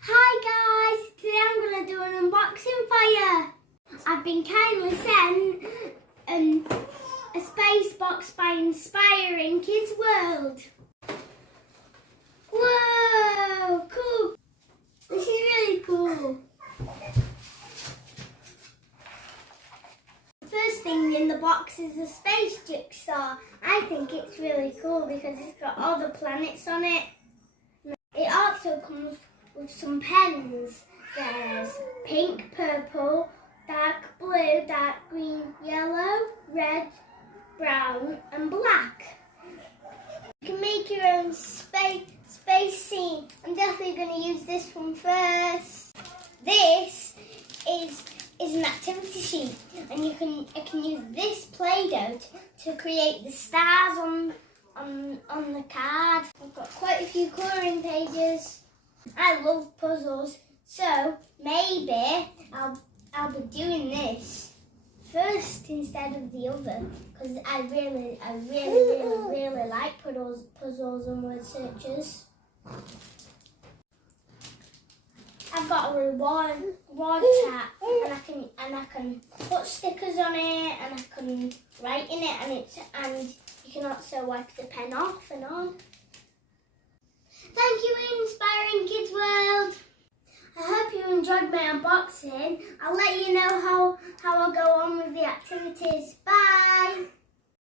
Hi guys, today I'm going to do an unboxing for you. I've been kindly sent a space box by Inspiring Kids World. Whoa, cool. This is really cool. The first thing in the box is a space jigsaw. I think it's really cool because it's got all the planets on it. It also comes with some pens. There's pink, purple, dark blue, dark green, yellow, red, brown and black. You can make your own space scene. I'm definitely going to use this one first. This is an activity sheet, and I can use this Play-Doh to create the stars on the card. I've got quite a few colouring pages. I love puzzles, so maybe I'll be doing this first instead of the other, because I really like puzzles and word searches. I've got a reward chat, and I can put stickers on it, and I can write in it, and you can also wipe the pen off and on. Thank you, Inspiring Kids World. I hope you enjoyed my unboxing. I'll let you know how I go on with the activities.